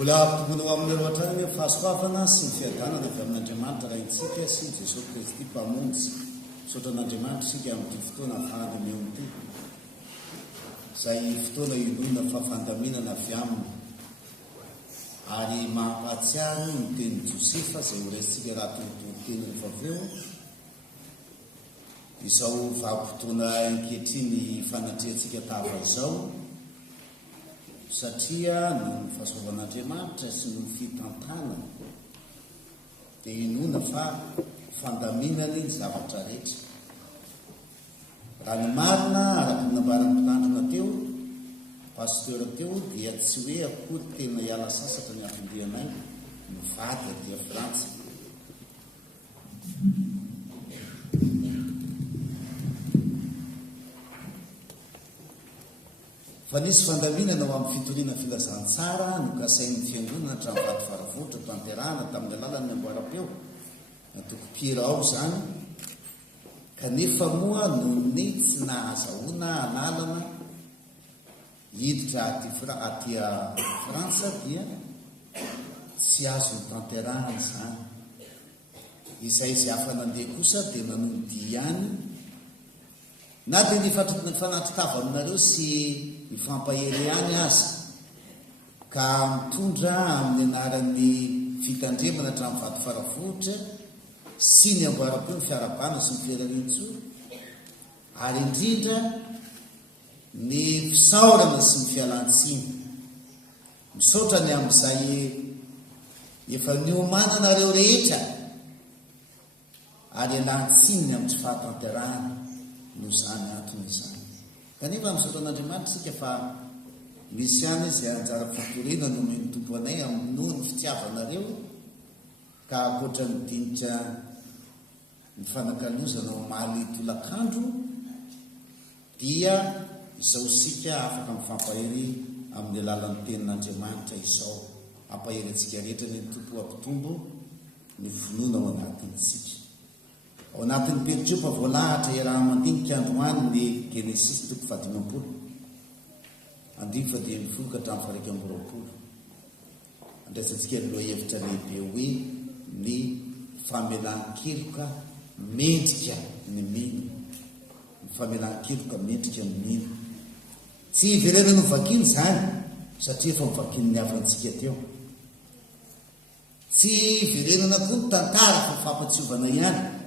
Mbola amin'ny loatra fahasoavana sy ny fiadanana avy amin'Andriamanitra raha itsika sy Jesosy Kristy mpamonjy misaotra an'Andriamanitra isika amin'ity fotoana ahafahana eo ity izay fotoana inona fahafandaminana avy aminy ary mampahatsiaro ny teny Josefa izay horesintsika raha torotoro-teny rehefa avy eo izao vanim-potoana ankehitriny fanatrehantsika tahaka izao satria no ny fahasoavan'Andriamanitra sy no fitantana dia inona fa fandaminany ny zavatra rehetra raha ny marina araka ny nambaran'ny mpitandrina teo pasteur teo dia tsy hoe akory tena hiala sasatra ny afindianay no vady aty Frantsa fa nisy fandaminana ao amin'ny fitoriana filazantsara no kasain'ny fiangonana hatramin'ny faravotro tanterahana tamin'ny alalan'ny amboara-peo natoko pira ao zany kanefa moa nony tsy nahazahoana analana hiditra aty Frantsa dia tsy azo ny tanterahana zany izay zay hafa nandeha kosa dia nanomdy ihany na dia ny fanatrikava aminareo sy ifampahery ihany azy ka mitondra amin'ny anaran'ny fitandremana hatramin'ny vato faravohitra sy ny amboara-peo ny fiarabana sy ny fiararintsoro ary indrindra ny fisaorana sy ny fialantsiny misaotra ny amin'izay efa niomananareo rehetra ary alantsiny amin'ny tsy fahatanterahana no zany antony izany kanefa misaotra an'Andriamanitra sika fa misy ihany izay anjara fitorena no meny tompo anay noho ny fitiavanareo ka akoatra ny dinitra ny fanakalozana omaly tolakandro dia izao sika afaka mifampahery amin'ny alalan'ny tenin'Andriamanitra izao ampahery antsika rehetra ny tompo ampitombo ny vonoana ao anatintsika ao anatin'ny peritropa voalahatra raha mandinika androany ny Genesis 15 andimy fa dia mifoloka hatramin'ny 20 andraisantsika aloha hevitra lehibe hoe ny famelan-keloka mendrika ny mino ny famelan-keloka mendrika ny mino tsy iverenana novakiny zany satria efa mivakiny ny avantsika teo tsy iverenana koa ny tantara fa fampatsiovana ihany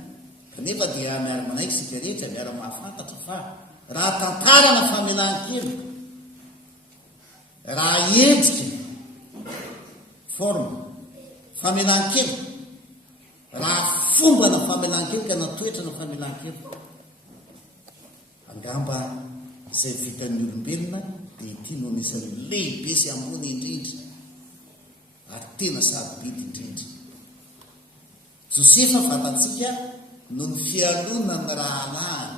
kanefa dia miara-manaiky sika rehetra miara-mahafantatra fa raha tantarana famelan-keloka raha endrika forme famelan-keloka raha fombana famelan-keloka na toetra na famelan-keloka angamba izay vitan'ny olombelona dia ity no anisany lehibe sy ambony indrindra ary tena sarobidy indrindra Josefa fantatsika no ny fialona ny rahalahiny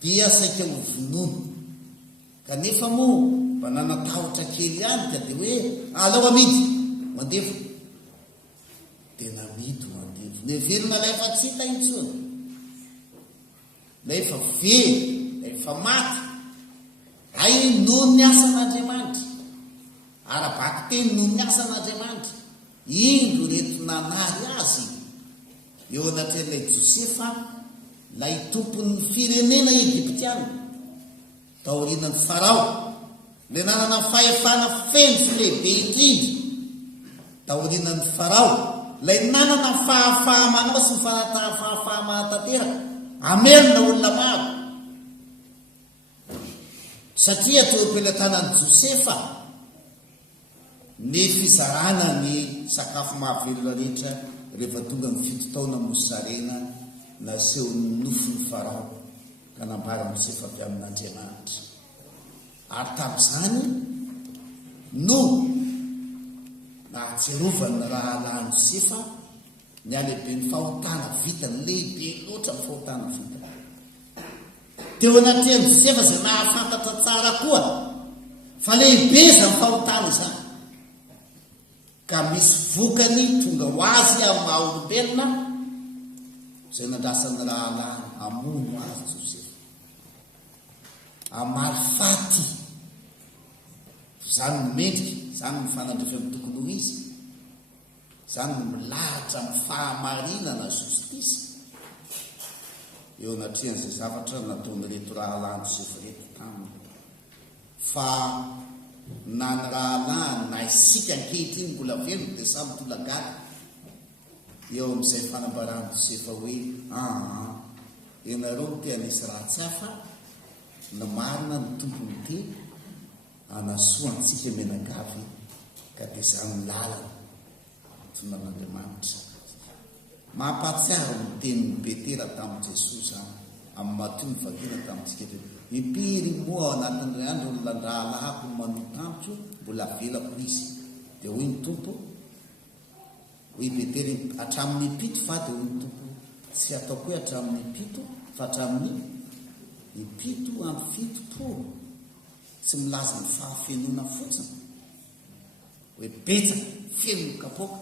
dia saika ho vonono kanefa moa mba nanatahotra kely ihany ka dia hoe alao amidy mandevo dia namidy mandevo ny velona ilay efa tsy hita intsony ilay efa very ilay efa maty ay noho ny asan'Andriamanitra arabaky teny noho ny asan'Andriamanitra indro reto nanary azy eo anatrehan'ilay Josefa lay tompon'ny firenena Egiptiana taorinan'ny Farao le nanana fahefana feno sy lehibe indrindra taorinan'ny Farao lay nanana fahafahamanao sy fahafahamahatateraka amelona olona maro satria teo am-pelantanan'i Josefa ny fizarana ny sakafo mahavelona rehetra rehefa tonga ny 7 taona mosarena naseho ny nofon'ny Farao ka nambara Josefa avy amin'Andriamanitra ary tamin'izany no nahatserovany rahalahiny Josefa ny alehibe ny fahotana vitany lehibe loatra ny fahotana vita teo anatrehany Josefa izay nahafantatra tsara koa fa lehibe zany fahotana izany ka misy vokany tonga ho azy amin'ny maha-olombelona izay nandrasan'ny rahalahiny amono azy Josefa amary faty zany mendrika zany mifanandrefany tokony ho izy, zany no milahatra ny fahamarinana justisy eo anatrehan'izay zavatra nataony reto rahalahny Josepha taminy, fa na ny rahalahny na isika ankehitriny mbola velona dia samy tolagaty eo amin'izay fanambarany Josepha hoe ianareo te hanisy ratsy hafa ny marina ny tompony te anasoantsika menagavy ka dia zany lalana tonan'Andriamanitra. Mampahatsiaro ny tenin'ny Petera tamin'i Jesosy zany amin'ny Mateo ny vagina tamintsika te impiry moa ao anatin'ilay andro ny landrahalahako manotantro mbola velako izy, dia hoy ny tompo hoy Petera hatramin'ny impito fa dia hoy ny tompo tsy ataoko hoe hatramin'ny impito fa hatramin'ny impito amin'ny fitopolo. Tsy milaza ny fahafenona fotsiny hoe betsaka feno kapoaka,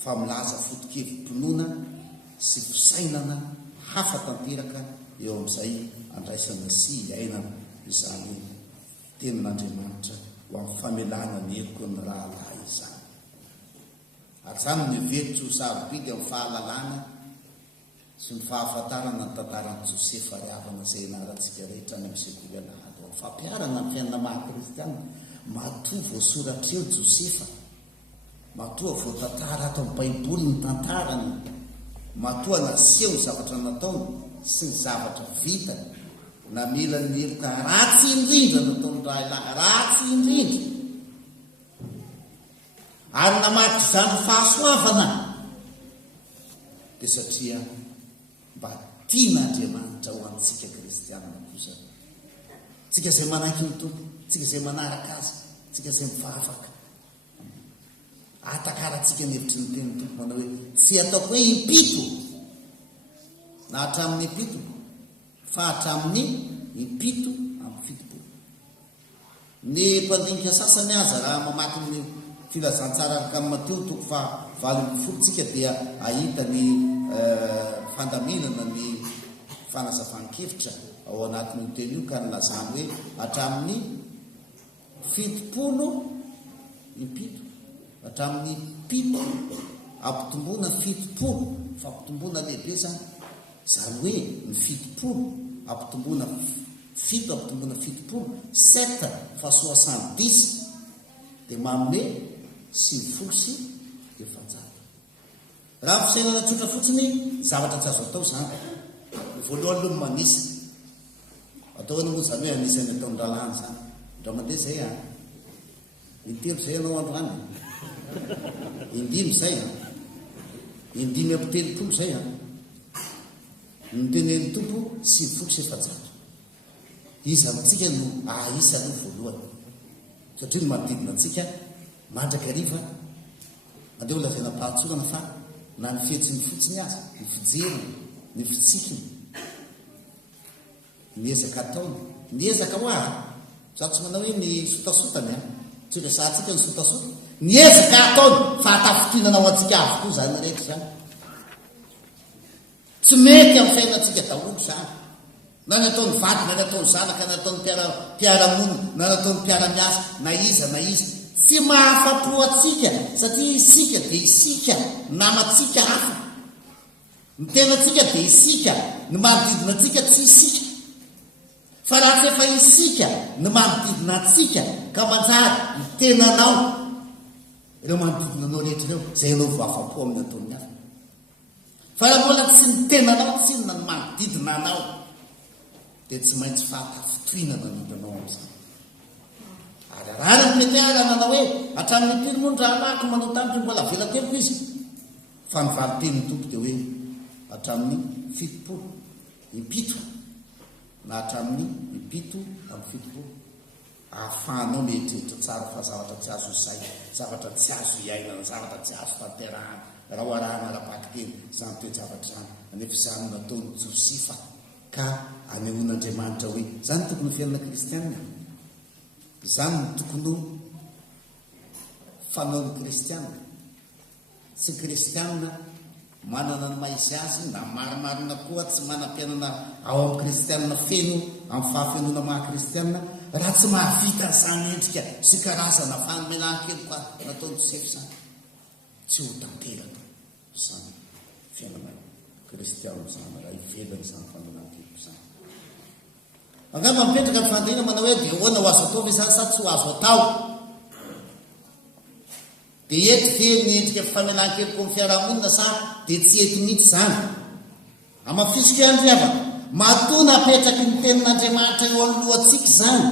fa milaza foto-kevim-pinoana sy fisainana hafa tanteraka eo amin'izay andraisana sy iainana izany tenin'Andriamanitra ho amin'ny famelana ny heriko ny rahalahy izany. Ary zany ny veritro sarobidy amin'ny fahalalana sy ny fahafantarana ny tantaran'i Josepha riavana izay ianarantsika rehetra any amin'ny sekoly alahady. Fampiarana amin'ny fiainana maha-kristiana, matoa voasoratreo Josepha, matoa voatantara ato amin'ny baiboly ny tantarany, matoa naseho ny zavatra nataony sy ny zavatra vita, na mila ny heloka ratsy indrindra nataony rahalahy, ratsy indrindra, ary namaty zany fahasoavana dia satria mba tian'Andriamanitra ho antsika kristianina kosa, tsika izay manaiky ny tompo, tsika izay manaraka azy, tsika izay mifahafaka atakaratsika ny hevitry ny tenin'ny tompo manao hoe tsy ataoko hoe impito na hatramin'ny impito fa hatramin'ny impito amin'ny fitopolo. Ny mpandinika sasany aza raha mamaky ny filazantsara araka amin'ny Mateo toko fa 20 tsika dia ahita ny fandaminana ny fanazavan-kevitra ao anatin'ny teny io, ka nylazany hoe hatramin'ny fitopolo impito, hatramin'ny pito ampitomboana fitopolo, fa ampitomboana lehibe zany hoe ny fitopolo ampitomboana fito ampitomboana fitopolo 7 fa 70 dia manome 50 efajato. Raha fisainana tsotra fotsiny zavatra tsy azo atao zany, voalohany aloha manisa ataony moa zany hoe anisany ataony ralahany zany ndra mandeha zay intelo zay anao androany, indimy zay indimy ampitelopolo zay nytenen'ny tompo 50 efajato. Izy amintsika no ahisa aloha voalohany satria no manodidina antsika mandraka ariva andeha ho lazaina pahatsorana fa na ny fihetsiny fotsiny azy, ny fijeriny, ny fitsikiny, niezaka ataony, niezaka ho za tsy manao hoe ny sotasotany tsy resahantsika ny sotasota, niezaka ataony fa hatafitinana ao antsika avokoa zany rehetra zany, tsy mety amin'ny fiainantsika daholo zany, na ny ataony vady, na ny ataony zanaka, na ataony mpiaramonina, na ny ataony mpiara-miasa, na iza tsy mahafapo atsika satria isika dia isika, namatsika hafa, ny tenatsika dia isika, ny manodidina atsika tsy isika, fa raha tsy efa isika ny manodidina atsika ka manjary ny tenanao, ireo manodidina anao rehetra ireo zay anao voafapo amin'ny ataony hafa. Fa raha mbola tsy ny tenanao, tsy inona ny manodidina anao, dia tsy maintsy fahatafitoinana ny hitanao amin'izany. Ary raha ny mety nanao hoe hatramin'ny impiro moa ny rahalahako manao tanitry mbola velatelo izy, fa ny valiten'ny tompo dia hoe hatramin'ny fitopolo impito na hatramin'ny impito amin'ny fitopolo, ahafahanao mieritreritra tsara fa zavatra tsy azo izay, zavatra tsy azo iainana, zavatra tsy azo tanterahana raha ho arahana raha-baky teny zany toe-javatra zany. Anefa izany nataony Josepha ka anehoan'Andriamanitra hoe zany tokony fiainana kristianina, zany ny tokony fanaony kristianina. Tsy kristianina manana ny maha izy azy, na marimarina koa tsy manam-piainana ao amin'ny kristianina feno amin'ny fahafenona mahakristianina raha tsy mahavita zany endrika sy karazana famelan-kely koa nataony Josefy zany tsy ho tanteraka zany fiainana kristiana zany raha ivelany zany famelan-keloko zany angamba mipetraka ny fandina manao hoe dia hoana ho azo atao ve zany sa tsy ho azo atao dia ety ve ny endrika famelan-keloko amin'ny fiarahamonina sa dia tsy ety mihitsy zany amafisika andriavana matoa napetraky ny tenin'Andriamanitra eo anolohantsika zany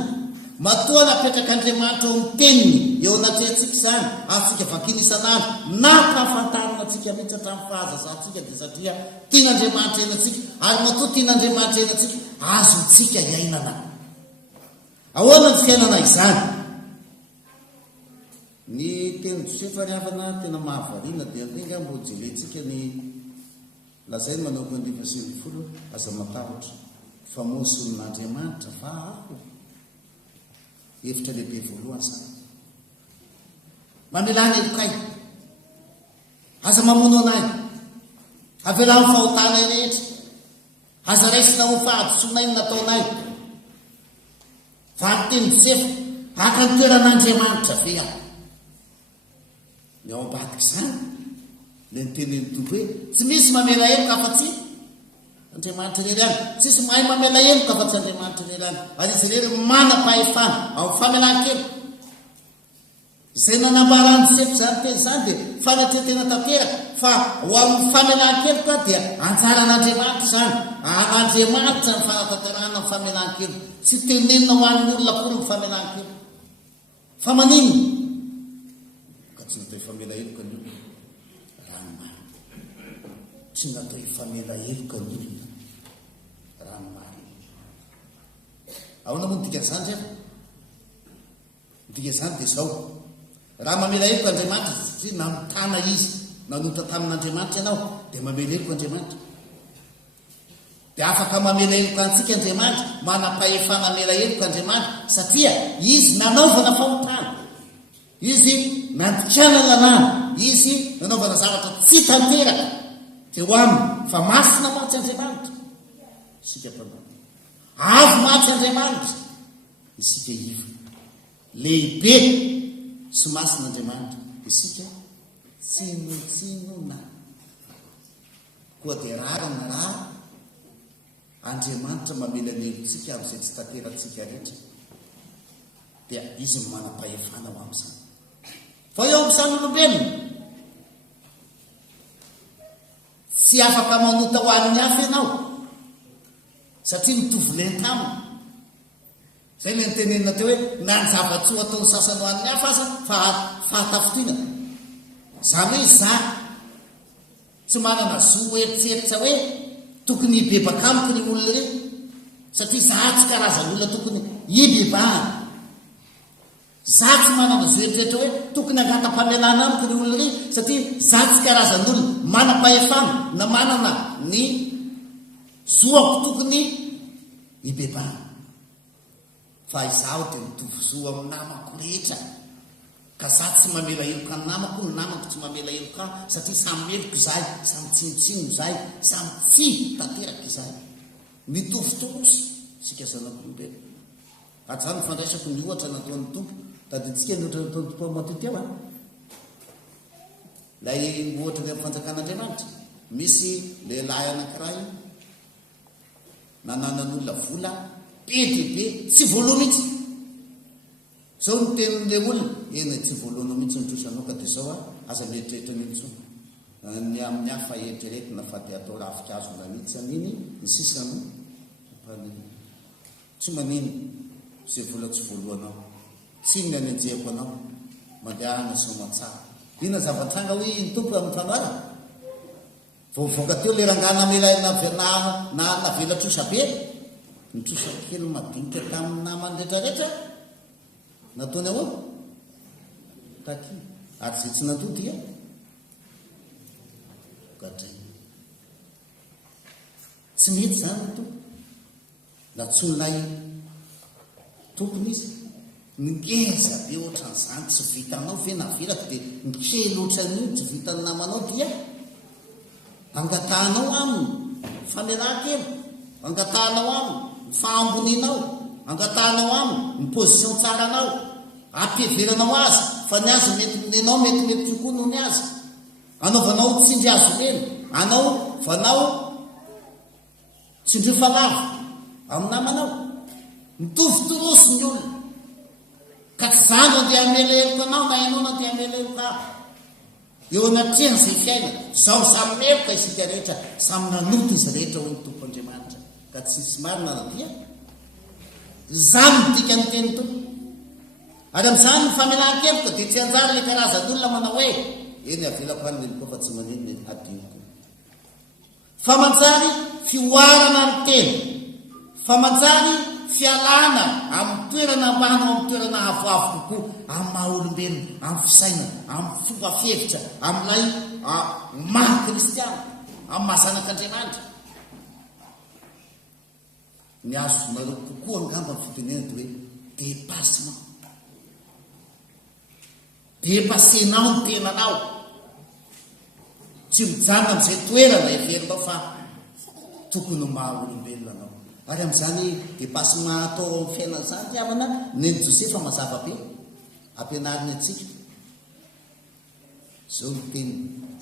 matoa napetraka Andriamanitra eo amin'ny teniny eo anatrehantsika zany atsika vakiny isan'andro na kahafantarana atsika mihitsy hatramin'ny fahazazantsika dia satria tian'Andriamanitra enantsika ary matoa tian'Andriamanitra enantsika azontsika iainana ahoana ny fiainana izany ny teny Josefy ariavana tena mahavariana dia indrindra mbo jelentsika ny lazainy manao kondiva sy ny folo aza matahotra fa moson'Andriamanitra fa aho hevitra lehibe voalohany zany mamelany elokay aza mamono anay avelany fahotana rehetra aza raisina ho fahadosonay ny nataonay fa teny Josefy aka ny toeran'Andriamanitra ve aho ny ao ambadiky zany le nyteneny tompy hoe tsy misy mamela heloka afa-tsy Andriamanitra irery any tsisy mahay mamela heloka afa-tsy Andriamanitra irery any ary izy irery manam-pahefana amin'ny famelan-kely zay nanambarany Josefy zany teny zany dia fanatretena tanteraka fa ho amin'ny famelan-kely koa dia anjaran'Andriamanitra zany an'Andriamanitra ny fanatanterahana amin'ny famelan-kely tsy tenenina ho an'ny olona kory ny famelan-kely fa manino ka tsy natao ifamela heloka ny olona ranomary tsy natao ifamela heloka ny olona ranomary ahoana moa ny dika zany refa dika zany dia zao raha mamela heloka Andriamanitra satria namitana izy nanota tamin'Andriamanitra ianao dia mamela heloka Andriamanitra dia afaka mamela heloka antsika Andriamanitra manam-pahefana mela heloka Andriamanitra satria izy nanaovana fahotana izy nandikana lalàna izy nanaovana zavatra tsy tanteraka dia ho aminy fa masina matsy Andriamanitra isika mpanao avy matsy Andriamanitra isika iva lehibe sy masin'Andriamanitra isika tsinotsinona koa dia rarana raha Andriamanitra mamela nelontsika amin'izay tsy tanteratsika rehetra dia izy manam-pahefana ho amin'izany fa eo amin'izany olombelona tsy afaka manota ho an'ny hafa ianao satria mitovy len-tamina zay le nytenenina teo hoe na ny zava-tsy ho ataony sasany ho an'ny hafa aza fa fahatafotoina zany hoe za tsy manana zo eritseritra hoe tokony hibebaka amiko ny olona reny satria za tsy karazan'olona tokony hibebahana za tsy manana zo eritseritra hoe tokony angata-pamelana amiko ny olona reny satria za tsy karazan'olona manam-pahefana na manana ny zoako tokony hibebahana fa izaho dia mitovy zo amin'ny namako rehetra ka za tsy mamela heloka ny namako ny namako tsy mamela heloka satria samy meloko izahay samy tsinotsinony izahay samy tsy tanteraka izahay mitovy tosy sika zanak'olombelona ary zany mifandraisako ny ohatra nataon'ny tompo tadintsika ny ohatra nataon'ny tompo matoteo a lay ohatra ny amin'ny fanjakan'Andriamanitra misy lehilahy anankiray nananan'olona vola be dibe tsy voaloha mihitsy zao ny tenin'le olona eny tsy voaloana mihitsy nydrosanao ka dia zao a aza mieritreritra mihitsy ny amin'ny hafa eritreretina fa dia atao rafikazona mihitsy aniny ny sisany tsy manino zay vola tsy voalohanao tsy ny any anjehako anao mandehana somatsara ina zavatranga hoe ny tompo amin'ny fanara voavoaka teo le rangana melaina na navelatrosabe nitrosakely madinika tamin'ny namany rehetrarehetra nataony ahoana taky ary zay tsy natody gadray tsy mety zany ny tompo na tsonolay tompony izy ngeza be ohatran'izany tsy vitanao ve navelaka dia mikely ohatran'io tsy vitany namanao dia angatahanao aminy famelan-kely angatahanao aminy faamboninao angatanao aminy ny position tsaranao ampiheveranao azy fa ny azy metinao metimety tokoa noho ny azy anaovanao tsindry azo reny anao vanao tsindry falavo amin'ny namanao mitovitoroso ny olona ka tsy zany andeha ameleloko anao na ianao na andeha ameleloko aho eo anatrehany zay fiaina zao samy meloka isika rehetra samy nanoto izy rehetra ho ny tompo Andriamanitra ka tsisy marina na dia zany midika ny teny tompo ary amin'izany ny famelan-keloka dia tsy anjary le karazan'olona manao hoe eny avelako any leloka fa tsy maneny adioko fa manjary fioarana ny teny fa manjary fialana amin'ny toerana ambana amin'ny toerana avoavo kokoa amin'ny maha olombelona amin'ny fisaina amin'ny fomba fihevitra amin'ilay maha kristiana amin'ny mahazanak'Andriamanitra ny azo nareo kokoa angamba ny fitenena dia hoe dépassement dépassenao ny tenanao tsy mijanona amin'izay toerana everinao fa tokony maha olombelona anao ary amin'izany dépassement atao amin'ny fiainana zany tiavana neny Josefa mazava be ampianariny atsika zao ny teny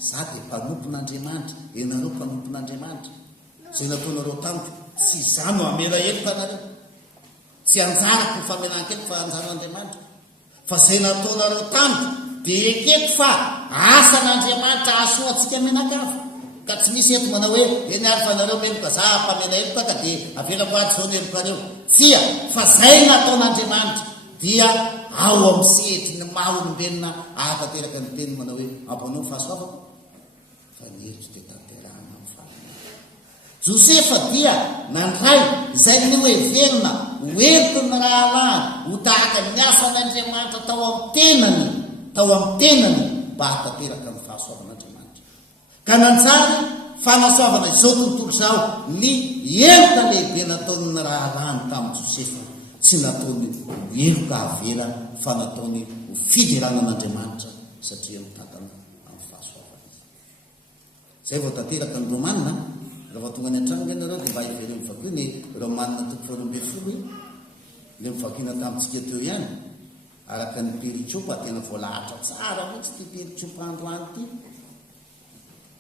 za dia mpanompon'Andriamanitra ianareo mpanompon'Andriamanitra zay nataonareo tamiko tsy izany no amela heloka anareo tsy anjarako ny famelan-keloka fa anjaran'Andriamanitra fa zay nataonareo tamiko dia ekeko fa asan'Andriamanitra asoantsika menakava ka tsy misy eto manao hoe eny ary fa nareo meloka za mpamela heloka ka dia avelako aty zao ny helokareo tsia fa zay nataon'Andriamanitra dia ao amin'ny sehetry ny maha olombelona ahatanteraka ny teny manao hoe ampanao ny fahasoavako fa ny heritry dia tanterahana amin'ny fahasoavana Josefa dia nandray izay ny hoe velona hoentiny rahalany ho tahaka ny asan'Andriamanitra tao amin'ny tenany mba hatanteraka ny fahasoavan'Andriamanitra ka nanjary fanasoavana izao tontolo zao ny eloka lehibe nataony rahalany tamin'ny Josefa tsy nataony eloka avela fa nataony fideranan'Andriamanitra satria mitakana amin'ny fahasoavana zay vao tanteraka ny Romanina rehefa tonga ny an-trano ianareo dia mba ively mivakio ny Romanina toko 12 le mivakina tamintsika teo ihany araka ny peritropa tena voalahatra tsara mihitsy ty peritropa androany ty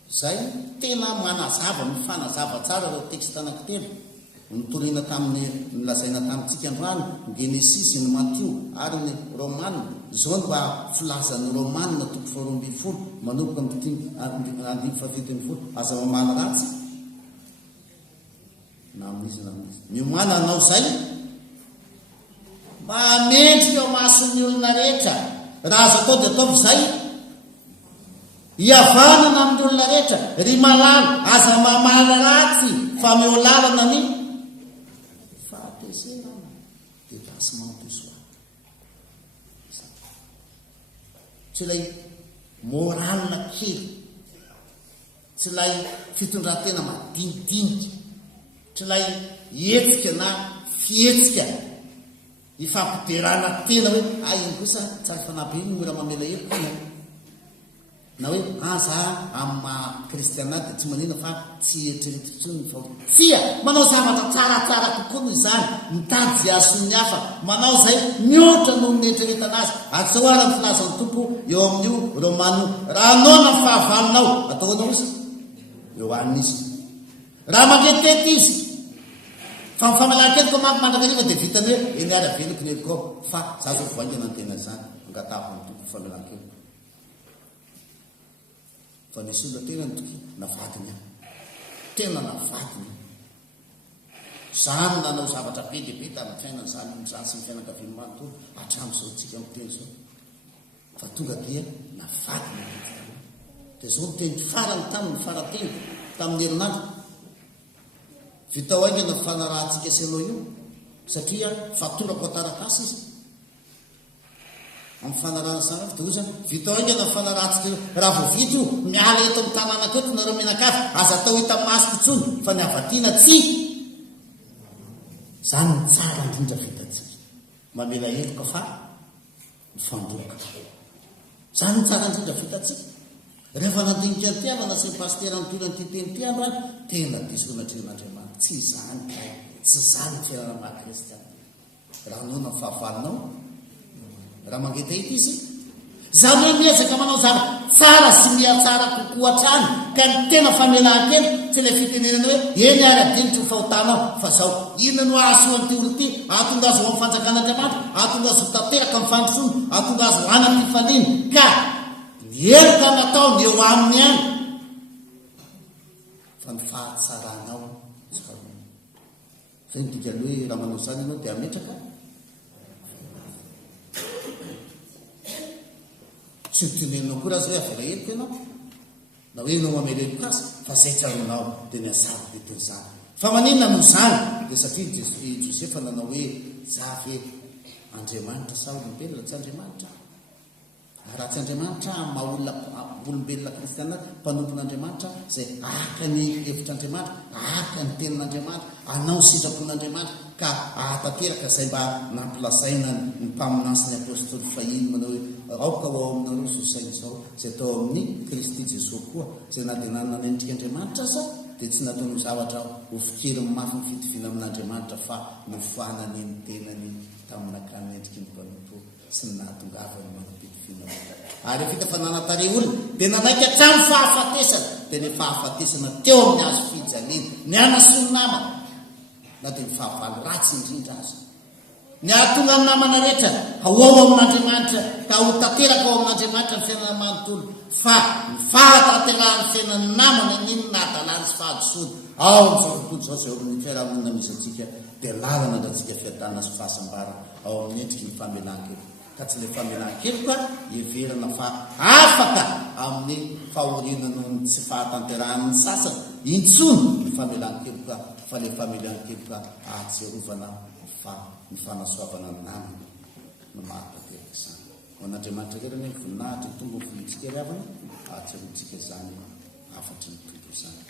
zay tena manazava mifanazava tsara reo texte anankitelo nitoriana tamin'ny nilazaina tamintsika androany ny Genesis ny Mattio ary ny Romanina zao mba filazan'ny Romanina toko 12 manomboka amin'ny 7 aza mamana ratsy na amin'izy miomana anao zay mamendrika eo mason'ny olona rehetra raha azo atao dia ataovy zay iavanana amin'ny olona rehetra ry malala aza mamala ratsy fa meo lalana ny fahatezena dépassement de soi tsy ilay moralina kely tsy ilay fitondrantena madinidinika tsy ilay hetsika na fihetsika ifampiderana tena hoe iny kosa tsara fanabe iny mora mamela heloka na hoe za amin'ny maha kristiana dia tsy manina fa tsy eritreretritsony fa tsia manao zavatra tsaratsara kokoa noho izany mitady zay asony hafa manao zay mihoatra noho ny eritreretana azy atsao ara ny filazan'ny tompo eo amin'io Romanina raha anao na fahavalinao ataonao izy eo aniny izy raha mandretety izy fa mifamalan-keloka mandrakariva dia vitany hoe eny ary aveloko ny heloka ao fa za zao voaingana ny tena zany angatako ny tompo famalan-keloka fa nisy olona tena nytoky navatiny tena navatiny zany nanao zavatra be dia be tany fiainana zany sy ny fiainakaviany manontolo hatramin'izao tsika miteny zao fa tonga dia navatiny dia zao ny teny farany taminy farateny tamin'ny herinandro vita hoaingana fanarahantsika selo io satria fatorako atarakasy izy amin'ny fanarahana sanafa dia ozany vita hoaingana fanarahantsika io raha voavita io miala eto amin'ny tanàna koto nareo menakafy aza atao hita masiko intsony fa ny avatiana tsy zany ny tsara indrindra vitatsika mamela heloka fa mifandroka zany ny tsara indrindra vitatsika rehefa nandinika ntiavana sy ny pastera nytoerany ty teny ty andro any tena disonatrian'Andriamanitra tsy zany tsy zany fiainana maha-kristiana. Raha nona fahafalinao raha mangeta hita izy zany hoe miezaka manao zany tsara sy miatsara kokoa hatrany ka ny tena famelan-kely tsy ilay fitenenana hoe eny ary adinitry ny fahotanao fa zao inona no ahasoany ty olo ty ahatonga azy ho amin'ny fanjakan'Andriamanitra, ahatonga azy ho tanteraka amin'ny fandrosoana, ahatonga azy ho ana ny faliana ka ny heloka natao ny eo aminy any fa ny fahatsaranao zay ny dikany hoe raha manao zany ianao dia ametraka tsy hotenenao koa raha zay hoe avela heloka ianao na hoe enao mamela heloka azy fa zay tsaronao dia ny azary be teny zany fa maninona no zany dia satria Josefa nanao hoe zavy Andriamanitra sa olombelona tsy Andriamanitra raha tsy Andriamanitra maha olombelona kristiana mpanompon'Andriamanitra zay aka ny hevitr'Andriamanitra aka ny tenin'Andriamanitra anao sitrapon'Andriamanitra ka ahatanteraka zay mba nampilazaina ny mpaminasy ny apôstôly fahiny manao hoe aoka ho ao aminareo zosaina izao zay atao amin'ny Kristy Jesosy koa zay na dia nanana endrika Andriamanitra aza dia tsy nataony zavatra ho fikely mafy ny fitoviana amin'Andriamanitra fa nofoanany ny tenany tamin'akany endriky ny mpanompo sy ny nahatongavany manam-pitoviana ary vita fa nanatare olona dia nanaiky hatramy fahafatesana dia ny fahafatesana teo amin'ny azo fijaliana ny anasoany namana na dia ny fahavalo ratsy indrindra azy ny ahatonga ny namana rehetra ao amin'Andriamanitra ka ho tanteraka ao amin'Andriamanitra ny fiainana manontolo fa ny fahatanterahany fiainany namana niny nahdalany sy fahadosoany ao amin'izao tontolo zao zay ao amin'ny fiarahamonina misy antsika dia lalana andratsika fiatana sy fahasambara ao amin'ny endriky ny famelan-kely ka tsy ilay famelan-kely ka heverana fa afaka amin'ny fahoriana noho ny tsy fahatanterahany sasany intsony ny famelan-kely ka fa ilay famelan-kely ka ahatserovana ny fanasoavana ny namana no mahatanteraka izany ho an'Andriamanitra kerany voninahitra tonga ho volitsika ry havana ahatserontsika izany afatry ny tontolo izany.